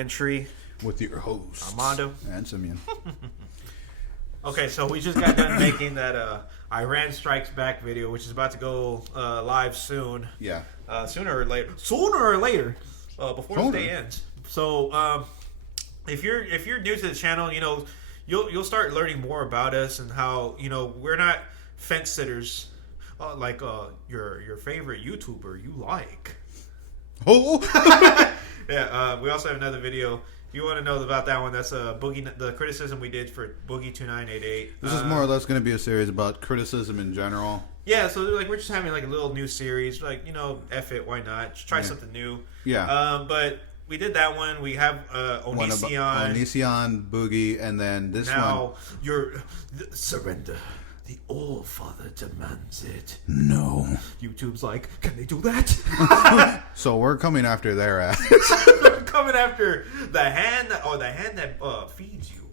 entry with your host Armando and Simeon. Okay, so we just got done making that Iran Strikes Back video, which is about to go live soon. Yeah. Sooner or later. Before the day ends. So if you're new to the channel, you know, you'll start learning more about us and how, you know, we're not fence sitters like your favorite YouTuber you like. Oh. Yeah. We also have another video. If you want to know about that one, that's the criticism we did for Boogie 2988. This is more or less going to be a series about criticism in general. Yeah, so like we're just having like a little new series, like, you know, F it, why not? Just try something new. Yeah. But we did that one. We have Onision, Boogie, and then this now you're surrender. The All Father demands it. No. YouTube's like, can they do that? So we're coming after their ass. Coming after the hand that feeds you.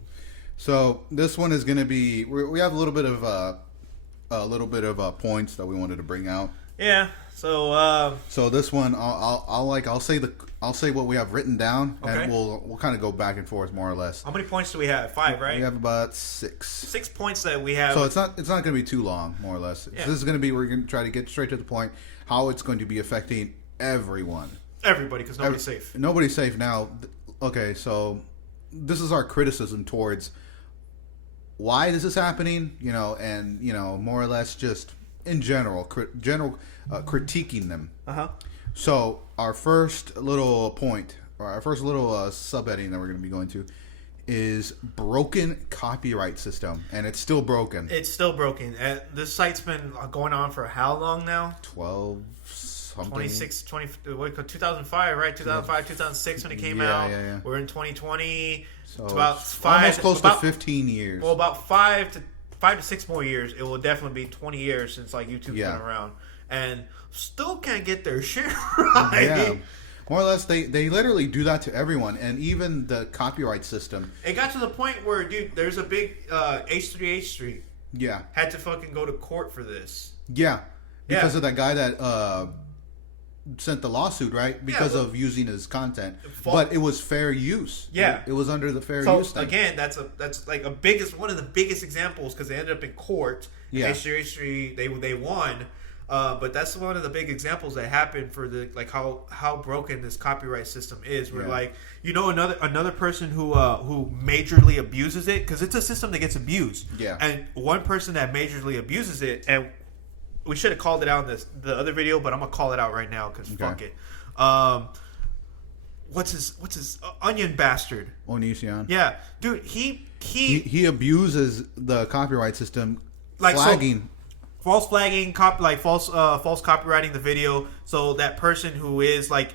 So this one is going to be. We have a little bit of points that we wanted to bring out. Yeah. So. So this one, I'll say what we have written down, okay. And we'll kind of go back and forth more or less. How many points do we have? 5, right? We have about 6. 6 points that we have. So it's not going to be too long, more or less. Yeah. This is going to be. We're going to try to get straight to the point. How it's going to be affecting everyone. Everybody, because nobody's safe. Nobody's safe now. Okay, so this is our criticism towards why this is happening, you know, and, you know, more or less just in general, critiquing them. Uh-huh. So our first little point, or our first little subheading that we're going to be going to is broken copyright system, and it's still broken. It's still broken. This site's been going on for how long now? 2005, right? 2005, 2006 when it came out. Yeah. We're in 2020. So it's about almost close to 15 years. Well, about 5 to 6 more years. It will definitely be 20 years since like YouTube's been around, and still can't get their shit right. Yeah. More or less, they literally do that to everyone, and even the copyright system. It got to the point where, dude, there's a big H3H3. Yeah. Had to fucking go to court for this. Yeah. Because of that guy that sent the lawsuit, right? Because of using his content. But it was fair use. Yeah. It was under the fair use thing. Again, that's like one of the biggest examples, because they ended up in court. Yeah. H3H3, they won. But that's one of the big examples that happened for the like how broken this copyright system is. Where like, you know, another person who majorly abuses it, because it's a system that gets abused. Yeah. And one person that majorly abuses it, and we should have called it out in the other video, but I'm gonna call it out right now because fuck it. What's his onion bastard? Onision. Yeah, dude, he abuses the copyright system, like flagging. So, false flagging, false copywriting the video, so that person who is like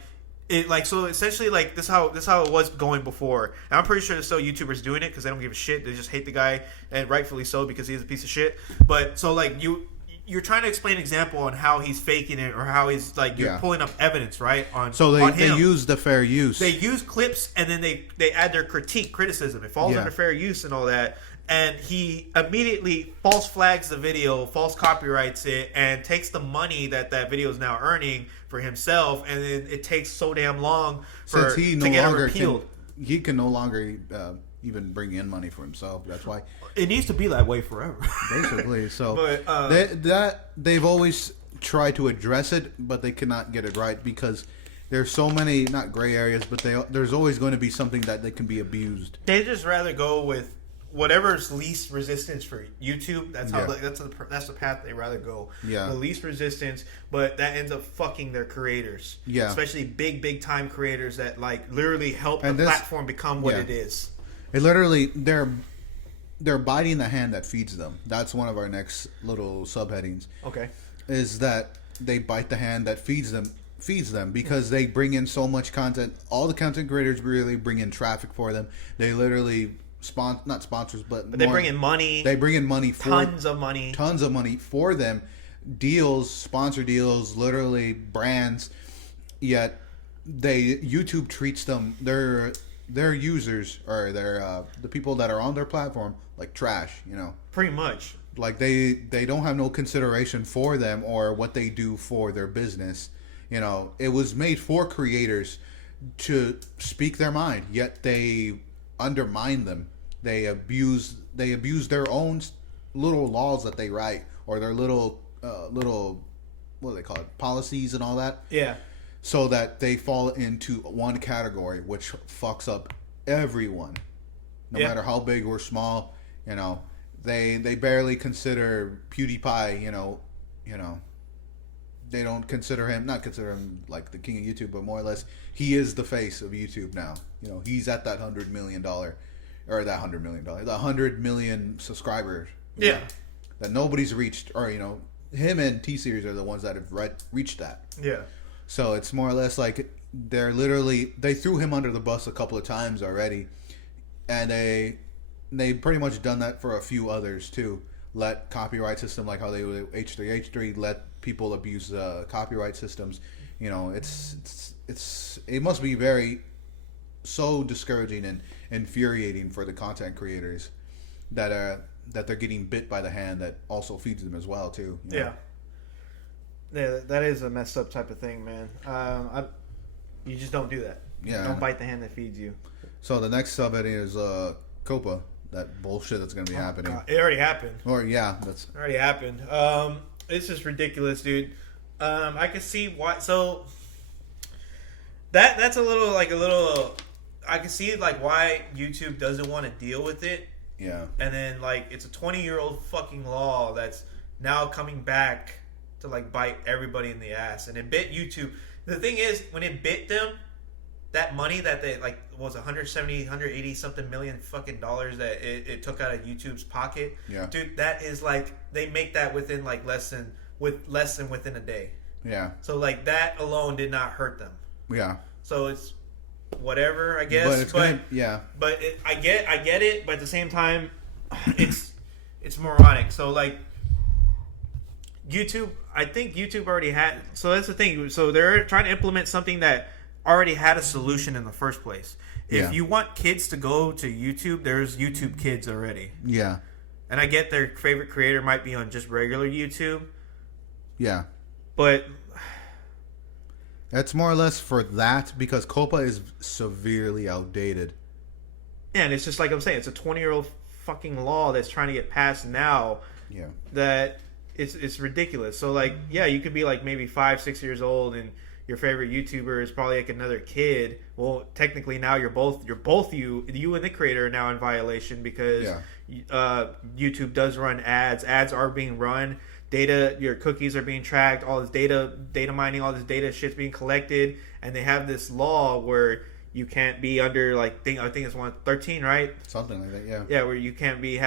it, like, so essentially like this how it was going before. And I'm pretty sure there's still YouTubers doing it because they don't give a shit. They just hate the guy, and rightfully so, because he's a piece of shit. But so like you're trying to explain an example on how he's faking it, or how he's like you're pulling up evidence, right? They use the fair use. They use clips, and then they add their criticism. It falls under fair use and all that. And he immediately false flags the video, false copyrights it, and takes the money that video is now earning for himself. And then it takes so damn long to get it repealed. He can no longer even bring in money for himself. That's why it needs to be that way forever. Basically, so but, they've always tried to address it, but they cannot get it right because there's so many not gray areas, but there's always going to be something that they can be abused. They just rather go with whatever's least resistance for YouTube. That's how that's the path they rather go. Yeah, the least resistance, but that ends up fucking their creators. Yeah, especially big time creators that like literally help the platform become what it is. It literally they're biting the hand that feeds them. That's one of our next little subheadings. Okay, is that they bite the hand that feeds them because they bring in so much content. All the content creators really bring in traffic for them. They literally not sponsors, but they bring in money. They bring in money, tons of money for them. Deals, sponsor deals, literally brands. Yet YouTube treats them, their users, or the people that are on their platform, like trash. You know, pretty much. Like they don't have no consideration for them or what they do for their business. You know, it was made for creators. to speak their mind, yet they undermine them. They abuse their own little laws that they write, or their little what do they call it, policies and all that. Yeah. So that they fall into one category, which fucks up everyone, no matter how big or small. You know, they barely consider PewDiePie. You know, they don't not consider him like the king of YouTube, but more or less he is the face of YouTube now. You know, he's at that $100 million, or that the 100 million subscribers. Yeah. That nobody's reached, or him and T Series are the ones that have reached that. Yeah. So it's more or less like they threw him under the bus a couple of times already, and they pretty much done that for a few others too. Let copyright system, like how they would H3H3, let people abuse copyright systems. You know, it must be so discouraging and infuriating for the content creators that they're getting bit by the hand that also feeds them as well too. You know? Yeah, that is a messed up type of thing, man. You just don't do that. Yeah. Don't bite the hand that feeds you. So the next subheading is COPPA, that bullshit that's going to be happening. God, it already happened. That's It already happened. It's just ridiculous, dude. I can see why. So that's a little. I can see like why YouTube doesn't want to deal with it. Yeah. And then like it's a 20-year-old fucking law that's now coming back to like bite everybody in the ass, and it bit YouTube. The thing is, when it bit them, that money that they like was 180 something million fucking dollars that it took out of YouTube's pocket. Yeah. Dude, that is like they make that within like less than within a day. Yeah. So like that alone did not hurt them. Yeah. So it's whatever, I guess. But I get it, but at the same time, it's moronic. So like YouTube, I think YouTube already had. So that's the thing. So they're trying to implement something that already had a solution in the first place. If you want kids to go to YouTube, there's YouTube Kids already. Yeah. And I get their favorite creator might be on just regular YouTube. Yeah. But that's more or less for that, because COPPA is severely outdated. Yeah, and it's just like I'm saying, it's a 20-year-old fucking law that's trying to get passed now. Yeah. That it's ridiculous. So like, yeah, you could be like maybe 5-6 years old and your favorite YouTuber is probably like another kid. Well, technically now you're both you and the creator are now in violation because YouTube does run ads. Ads are being run. Your cookies are being tracked. All this data mining, all this data shit's being collected, and they have this law where you can't be under I think it's 113, right? Something like that, yeah. Yeah, where you can't be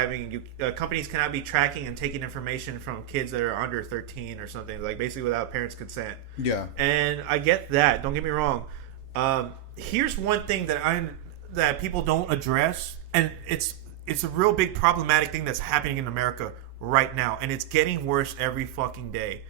companies cannot be tracking and taking information from kids that are under 13 or something, like basically without parents' consent. Yeah. And I get that. Don't get me wrong. Here's one thing that people don't address, and it's a real big problematic thing that's happening in America right now, and it's getting worse every fucking day.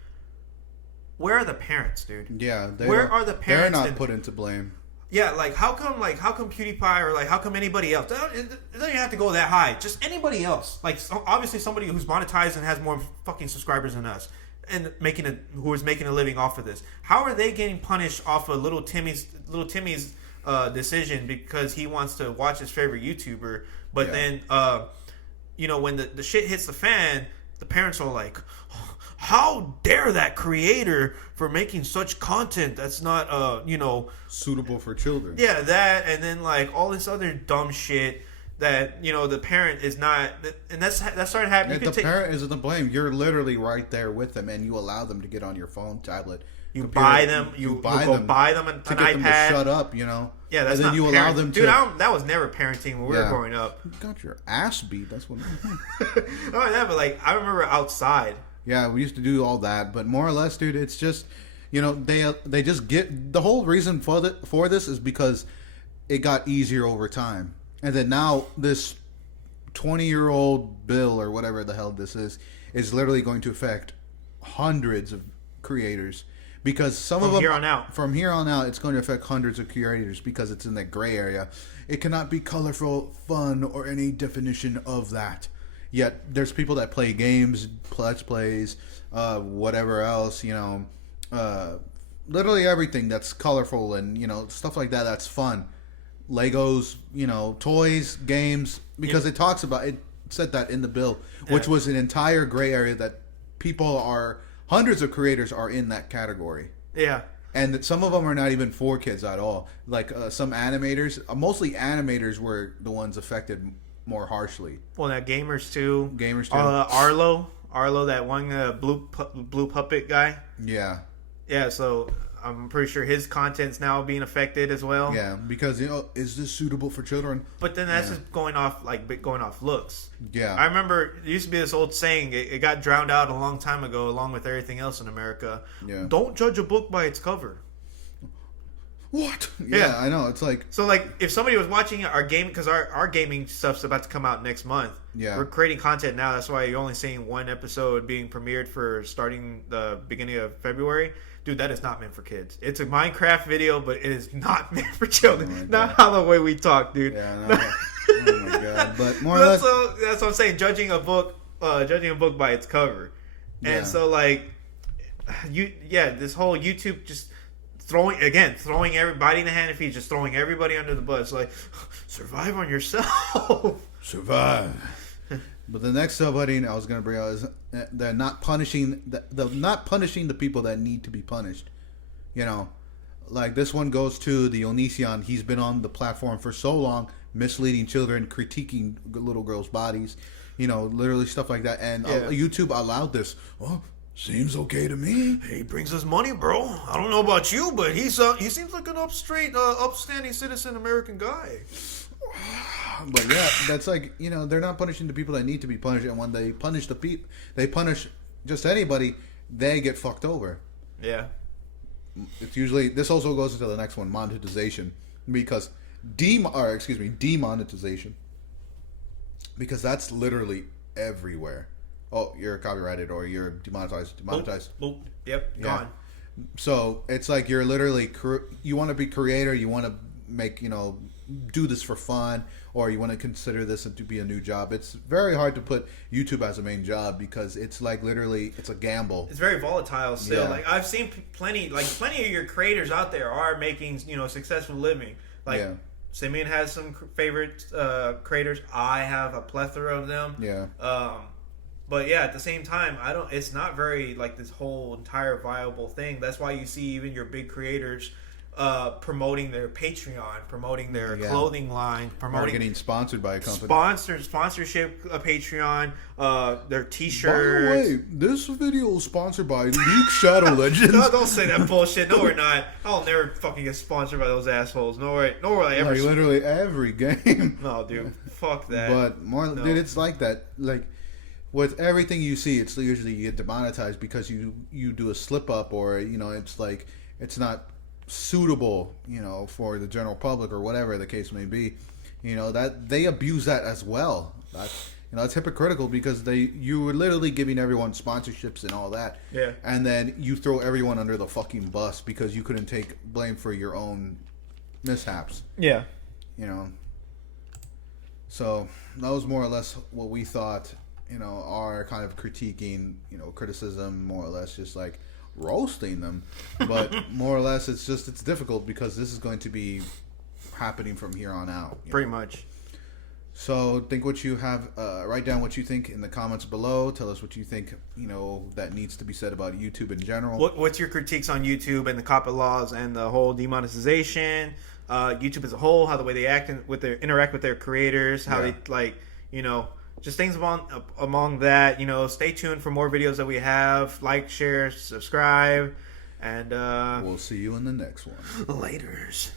Where are the parents, dude? Yeah. Where are the parents? They're not put into blame. Yeah, how come PewDiePie or how come anybody else? It doesn't even have to go that high. Just anybody else. Obviously somebody who's monetized and has more fucking subscribers than us, and who is making a living off of this. How are they getting punished off of little Timmy's decision because he wants to watch his favorite YouTuber? But then, when the shit hits the fan, the parents are like, how dare that creator for making such content that's not suitable for children. Yeah, that, and then like all this other dumb shit that the parent is not, and that started happening. The parent isn't to blame. You're literally right there with them, and you allow them to get on your phone, tablet. You computer. buy them. You buy them an to get iPad. them to shut up. Yeah, that's and then not you allow them to. Dude, that was never parenting when we were growing up. You got your ass beat. That's what. Oh yeah, but like I remember outside. Yeah, we used to do all that, but more or less, dude, it's just, they just get the whole reason for this is because it got easier over time, and then now this 20-year-old bill or whatever the hell this is literally going to affect hundreds of creators, because some of them from here on out it's going to affect hundreds of creators because it's in the gray area. It cannot be colorful, fun, or any definition of that. Yet there's people that play games, let's plays, whatever else, literally everything that's colorful and stuff like that. That's fun. Legos, toys, games, because it talks about it. Said that in the bill, which was an entire gray area that hundreds of creators are in that category. Yeah. And that some of them are not even for kids at all. Like some animators, mostly animators were the ones affected more harshly. Well, now gamers too. Arlo, that one blue puppet guy. Yeah. Yeah, so I'm pretty sure his content's now being affected as well. Yeah, because is this suitable for children? But then that's just going off looks. Yeah. I remember there used to be this old saying. It got drowned out a long time ago, along with everything else in America. Yeah. Don't judge a book by its cover. What? Yeah, I know. It's like so. Like if somebody was watching our game, because our gaming stuff's about to come out next month. Yeah. We're creating content now. That's why you're only seeing one episode being premiered for starting the beginning of February. Dude, that is not meant for kids. It's a Minecraft video, but it is not meant for children. Oh not how the way we talk, dude. Yeah, no. Oh my god! But more or less, that's what I'm saying. Judging a book by its cover, and so this whole YouTube just throwing everybody in the hand of feet, just throwing everybody under the bus. Like, survive on yourself. Survive. But the next subheading I was going to bring out is they're not punishing the people that need to be punished. Like this one goes to the Onision. He's been on the platform for so long, misleading children, critiquing little girls' bodies, literally stuff like that. And YouTube allowed this. Oh, seems okay to me. He brings us money, bro. I don't know about you, but he seems like an upstanding citizen American guy. But yeah, that's like they're not punishing the people that need to be punished, and when they punish they punish just anybody, they get fucked over. Yeah, it's usually this also goes into the next one, monetization, because demonetization, because that's literally everywhere. Oh, you're copyrighted or you're demonetized. Boop. Yep, gone. So it's like you're literally you want to be creator, you want to make do this for fun, or you want to consider this to be a new job. It's very hard to put YouTube as a main job because it's like literally it's a gamble. It's very volatile still. Yeah. Like I've seen plenty of your creators out there are making successful living. Like Simeon has some favorite creators. I have a plethora of them. Yeah. But yeah, at the same time, it's not very like this whole entire viable thing. That's why you see even your big creators promoting their Patreon, promoting their clothing line, promoting getting sponsored by a company. Sponsorship, a Patreon, their T-shirts. By the way, this video is sponsored by League Shadow Legends. No, don't say that bullshit. No, we're not. I'll never fucking get sponsored by those assholes. No way. Nor will I ever. Like literally every game. No, dude. Fuck that. But dude, it's like that. Like with everything you see, it's usually you get demonetized because you do a slip up, or it's like it's not suitable for the general public or whatever the case may be. That they abuse that as well. That's it's hypocritical because you were literally giving everyone sponsorships and all that, and then you throw everyone under the fucking bus because you couldn't take blame for your own mishaps. So that was more or less what we thought our kind of critiquing criticism, more or less just like roasting them, but more or less it's difficult because this is going to be happening from here on out. Pretty much. So think what you have, write down what you think in the comments below. Tell us what you think that needs to be said about YouTube in general. What's your critiques on YouTube and the COPPA laws and the whole demonetization, YouTube as a whole, how the way they interact with their creators, how they just things among that. Stay tuned for more videos that we have. Like, share, subscribe, and we'll see you in the next one. Laters.